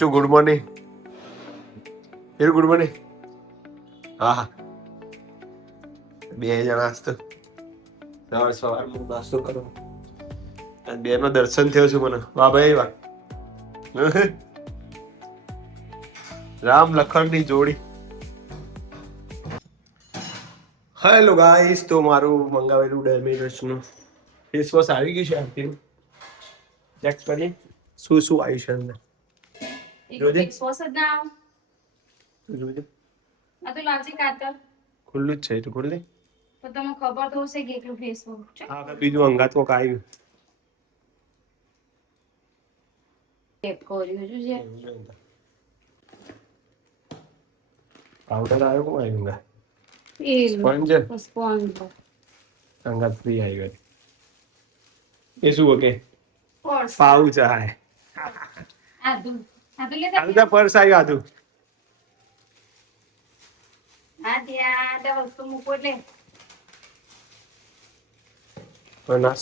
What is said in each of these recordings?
ચુ good morning. Very good morning. હા, બે જણા નાસ્તો સવારમાં નાસ્તો કરો. બે નો દર્શન થયો છે મને. વાહ ભાઈ વાહ. રામ લખન ની જોડી. હેલો ગાઈસ, તો મારું મંગાવેલું ડેમેજસ નું ફેસ વોશ આવી ગયું છે. આરતીનું ચેક કરીએ શું શું આવ્યું છે અંદર. જોજે ફેસ વોશ જ ના આવ. જોજે આ તો લાવજે કાતર. ખુલ્લું જ છે. તો ખોલ દે. તો તમને ખબર તો હશે કે એકલું ફેસ વોશ છે. હા, બીજું અંગાત કોક આવ્યું. ટેપ કર્યું છે. પાવડર આવ્યો કોણ આવ્યું? એ સ્પંજ સ્પોન્જ અંગાત ફ્રી આવ્યું. એ શું ઓકે પર્સ પાઉચ આય આદુ લે આદું પર્સ આવ્યું. આદું આ ત્યાં વસ્તુ મૂકો એટલે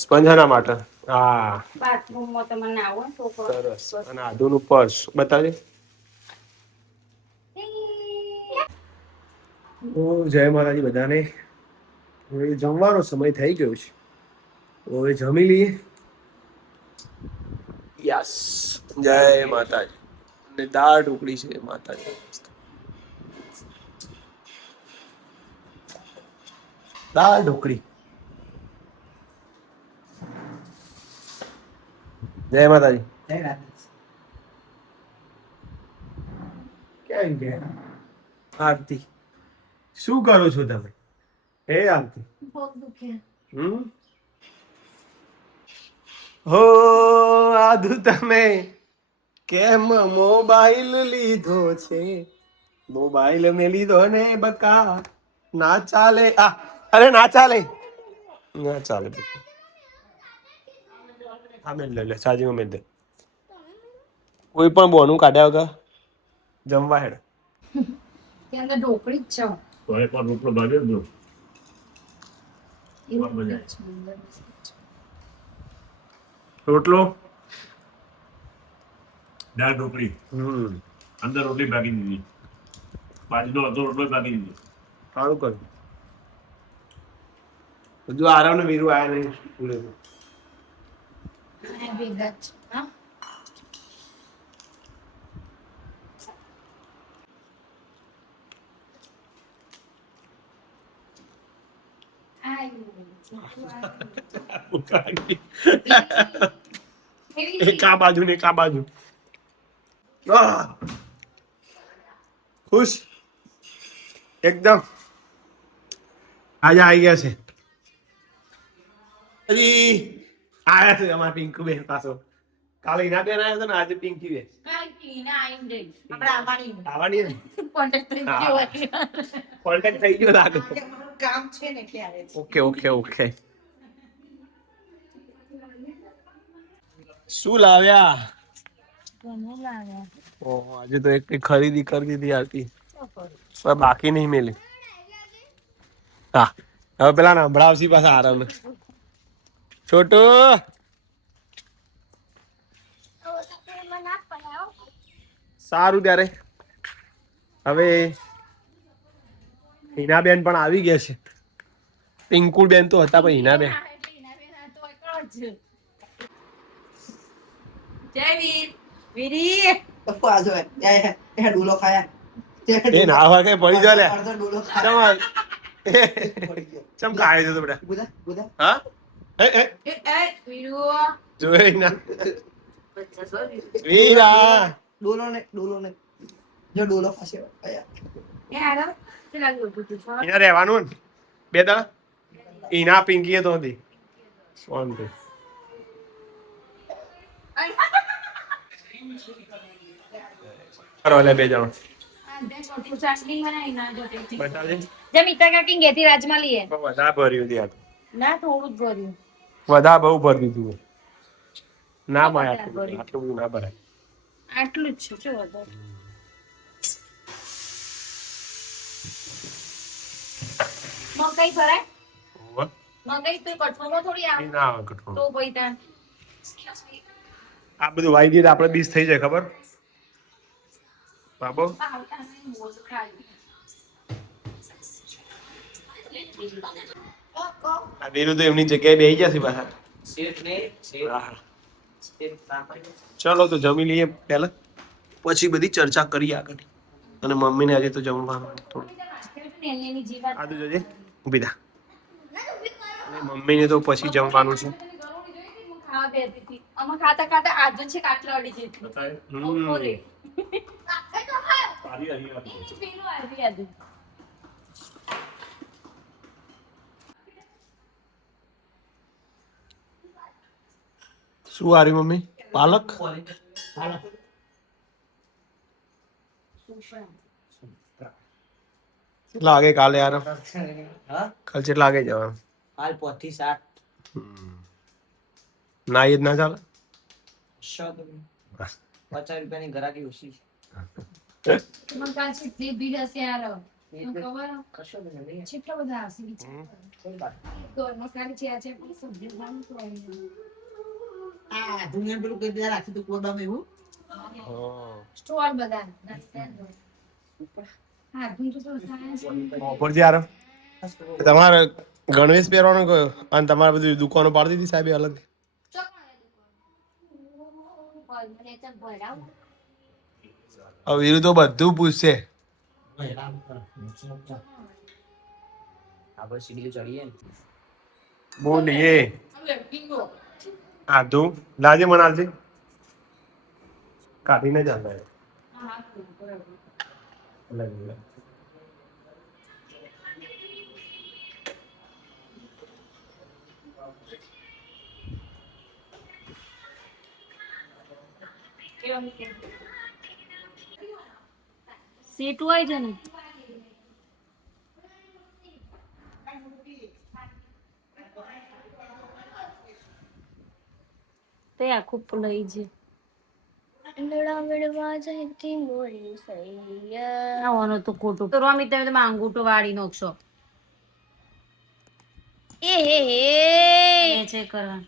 સ્પંજ એના માટે. હા, બાથરૂમમાં તમે ના આવો તો સરસ. અને આદુનું પર્સ બતાવજે. જય માતાજી બધાને. હવે જમવાનો સમય થઈ ગયો છે. હવે જમી લઈએ. યસ, જય માતાજી. અને દાળ ઢોકળી છે માતાજી. દાળ ઢોકળી. જય માતાજી. કેમ ગયા આરતી? શું કરો છો તમે? હે આરતી, પગ દુખે. હો આદુ તમે કેમ મોબાઈલ લીધો છે? મોબાઈલ મેં લીધો ને બકા. ના ચાલે. અરે ના ચાલે, ના ચાલે. હા મેં લે સાજીમાં મેં દે. કોઈ પણ બોનું કાઢ્યા વગર જમવા હેડ. ત્યાં તો ઢોકળી જ છે. તો એક વાર રોટલો ભાગે જ દો. રોટલો દાળ ઢોકળી અંદર રોટલી ભાગી દીધી. બાજરીનો અડધો રોટલો ભાગી દીધી. સારું કર્યું. હજુ આરામ ને વીરુ આયા નહીં સ્કૂલે. ભેગા જ હા. એક આ બાજુ ને એક આ બાજુ. ખુશ એકદમ. આજે આવી ગયા છે. હજી આયા છે અમારા પિંકુ બેન પાછો. કાલે ઈના બેન આયા હતા ને આજે પિંકી બેન આવવાની ને. કોન્ટેક્ટ થઈ ગયો લાગે. કામ છે ને ક્યારે ઓકે ઓકે ઓકે. શું લાવ્યા? ઓહો, આજે તો એક ખરીદી કરી દીધી આરતી. પણ બાકી નહીં મેલી. હા, હવે પેલા નંભળાવશી પાછા આરામ. છોટુ સારું ત્યારે. હવે હિનાબેન પણ આવી ગયા છે. પિંકુ બેન તો હતા પણ હિનાબેન. ડૂલો ખાયા એ ના હોય કઈ પડી જાય લે. ડૂલો ચમ કાય છે તો બેટા? ગુદા ગુદા હા જોઈ ના વીરા. ડૂલો ને જો ડૂલો ફસે એના રહેવાનું ને બે દાડા. ઈના પિંકી તો હતી. શાંતિ. કરો લે બે જણ. બતાવજે. રાજમાં લઈએ વધારે ભર્યું હતી. ના થોડું જ ભર્યું. વધારે બહુ ભરી દીધું. ના માં આટલું બધું ના ભરાય. આટલું જ છે જો વધારે. મકાઈ ભરાય. મકાઈ તો કઠોળમાં થોડી આવે. ના આવે કઠોળ. તો ભાઈ ત્યાં આ બધું વાઈ દીધું આપણે 20 થઈ જાય ખબર. બાબો આવતા નહીં, બોલ ખાલી. આ બેનું તો એમની જગ્યાએ બેસી જશે પાછા. હા. ચલો તો જમી લઈએ પહેલા, પછી બધી ચર્ચા કરીએ આગળ. અને મમ્મીને આજે તો જમવાનું થોડું એની જીવાત આદુ જોજે ઊભી થા. અને મમ્મીને તો પછી જમવાનું છે. ખાવા બેઠી હતી. અમે ખાતા ખાતા આજુ છે કાટલા અડી જતી. બતાય બપોરે. તારી અહીં આવી. પેલું આવી આજુ. શું હારી મમ્મી? પાલક કેટલા વાગે કાલે યાર? કાલ કેટલા વાગે જવાનું? હાલ 5 થી 7 ના એ જ ના ચાલે. 50 રૂપિયાની ગરાકી ઓછી મને કાલ કેટલી ભીડ હશે યાર. મને ખબર હે? કશો નહીં કેટલા બધા આવશે બિચારા. કોઈ વાત ઘરમાં ખાલી છે પણ સબ્જી બનાવવાનું તો આવી નહીં. આ દુનિયા પેલું કઈ દે રાખી તું કોદામાં એવું સ્ટોર બધા હા ધૂમ તો થાય છે. બપોરથી યાર તમારે ગણવેશ પહેરવાનો કયો? અને તમારે બધી દુકાનો પાડી દીધી સાહેબે અલગ? હવે વીરુ તો બધું પૂછશે. આપણે સીડીઓ ચડીએ બોલ એ આધુ લાજે મને આલજે કાઢીને જ આલે. સીટ હોય છે ને તે આખું ફૂલાઈ છે. આવવાનો તો ખોટું તો રોમી તમે અંગૂઠો વાળી નાખશો. છે કરવા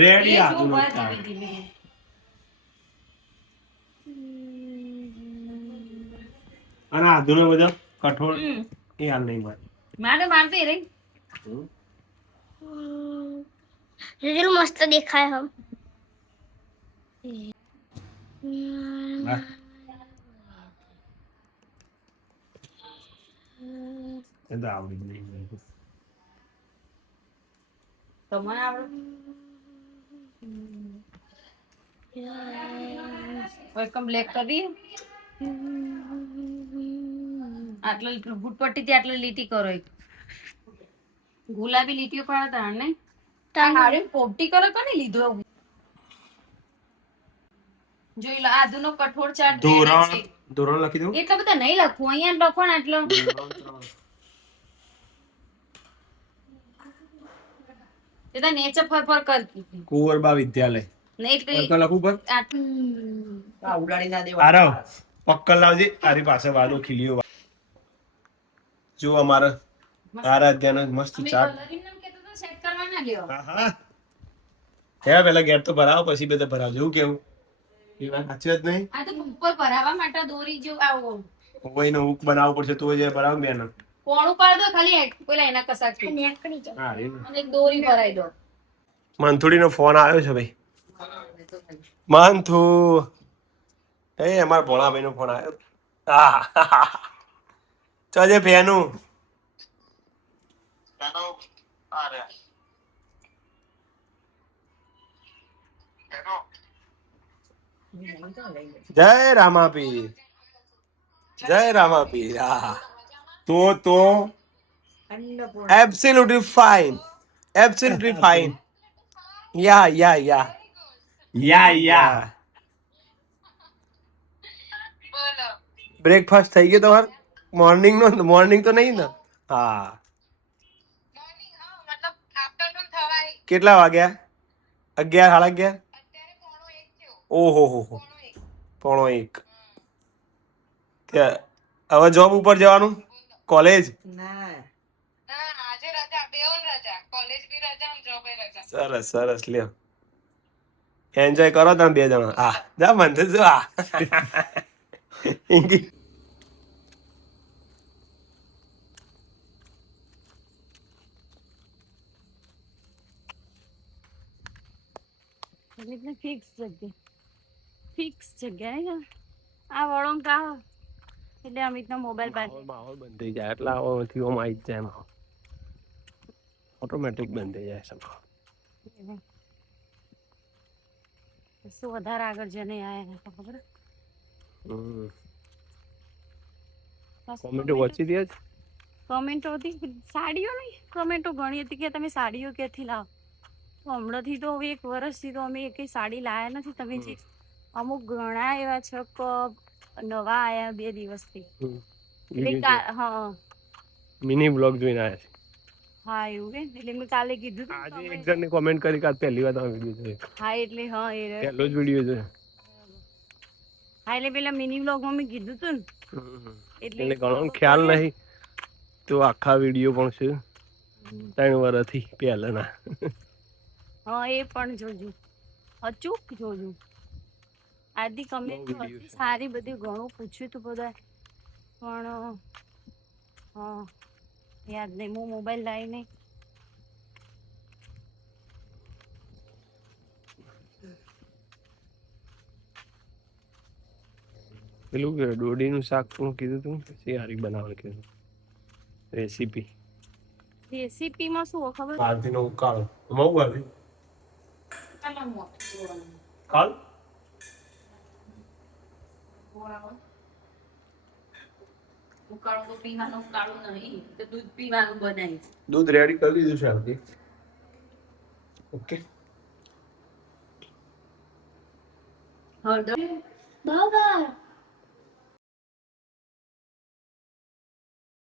રેડી એ આધુ જો નો બસ તાર. ધીમે ધીમે. અને આધુ નો બધો કઠોળ એ હાલ નહીં મારે. મારે રે रिजल्ट मस्त देखा है हम એ તો આવડી જ નહીં. તમને આવડે એકમ બ્લેક કરી આટલો ગુટપટ્ટી થી આટલી લીટી કરો. એક ગુલાબી લીટીઓ પાડો તાર ને હારે પોપટી કરો કોને લીધો એવું? જોઈ લો આદુનો કઠોળ ચાટ ready ધોરણ છે. ધોરણ લખી દઉં. એટલા બધા નહીં લખવું, અહીંયા લખો ને આટલો. એ તો નેચે ફર કરતી કુંવરબા વિદ્યાલય ને એટલે પક્કલ લખું પર આટલું આ ઉડાડી ના દેવા આરવ પક્કલ લાવજે. તારી પાસે વાદો ખીલ્યો જો અમારે આરાધ્યાનો મસ્ત અમે ચાટ. coloring નામ કહેતો તો સેટ કરવા ના લ્યો. હા હા હે પેલા ગેટ તો ભરાવો પછી બધા ભરાવજો. એવું કેવું? એ વાત સાચી જ નહીં. આ તો ઉપર ભરાવા માટે દોરી જેવું આવો કોઈનો હુક બનાવવો પડશે તો જ ભરાવ બેન. કોણું પાડ દો ખાલી પેલા એના કસાક હા રે અને એક દોરી ભરાઈ દો. મંથુડીનો ફોન આવ્યો છે ભાઈ. મંથુ એ અમારા ભોળાભાઈનો ફોન આવ્યો. હા ચજે પેનું જય રામાપીર જય રામાપીર. હા તો absolutely fine, absolutely fine. yeah. Breakfast થઈ ગયો તમારે? મોર્નિંગ તો નહીં ને? હા કેટલા વાગ્યા? 11 સાડા 11? ઓહો હો 1:45. હવે જોબ ઉપર જવાનું? કોલેજ? ના સરસ લ્યો. એન્જોય કરો તમે બે જણા. આ જા મન તો જો આ ઇંગી. એટલે ફિક્સ જગ્યાએ આ વળોંગ કા એટલે અમિતનો મોબાઈલ માહોલ બંધ થઈ જાય એટલે આમાંથી ઓમ આવી જ જાય એમાં ઓટોમેટિક બંધ થઈ જાય છે. શું વધારે આગળ જઈને આયા તો ખબર કોમેન્ટો વચ્ચે દે જ કમેન્ટો હતી સાડીઓ નહીં કમેન્ટો ઘણી હતી કે તમે સાડીઓ ક્યાંથી લાવો હમણાંથી તો હવે 1 વર્ષથી તો અમે એકેય સાડી લાયા નથી. તમે જે અમુક ઘણા એવા છે કે નવા આયા 2 દિવસથી હા મિની બ્લોગ જોઈને આવ્યા છે. હા એવું કે એટલે મેં કાલે કીધું આજે એક જણને કોમેન્ટ કરી કે આ પહેલી વાર તમે વિડિયો જોયો. હા એટલે હા એ પહેલો જ વિડિયો જોયો. હા એટલે પેલા મિની બ્લોગમાં મેં કીધું તું ને એટલે ઘણો ખ્યાલ નહીં તો આખા વિડિયો પણ છે 3 વર્ષથી પહેલાના. હા એ પણ જોજો અચૂક જોજો. આદિ કમેન્ટ હતી સારી બધી ઘણું પૂછ્યું તું બધા પણ હા યાદ નહીં હું મોબાઈલ લાવી નહીં. પેલું કે દોડીનું શાક પણ કીધું તું પછી હારી બનાવવાનું કીધું રેસીપીમાં શું ખબર આરતીનો ઉકાળો મઉ આરતી કાલ ઉકાળો તો પીવાનું ઉકાળું નહીં તો દૂધ પીવાનું બનાવીશ. દૂધ રેડી કરી દીધું છે આરતી. ઓકે હળદર બાબા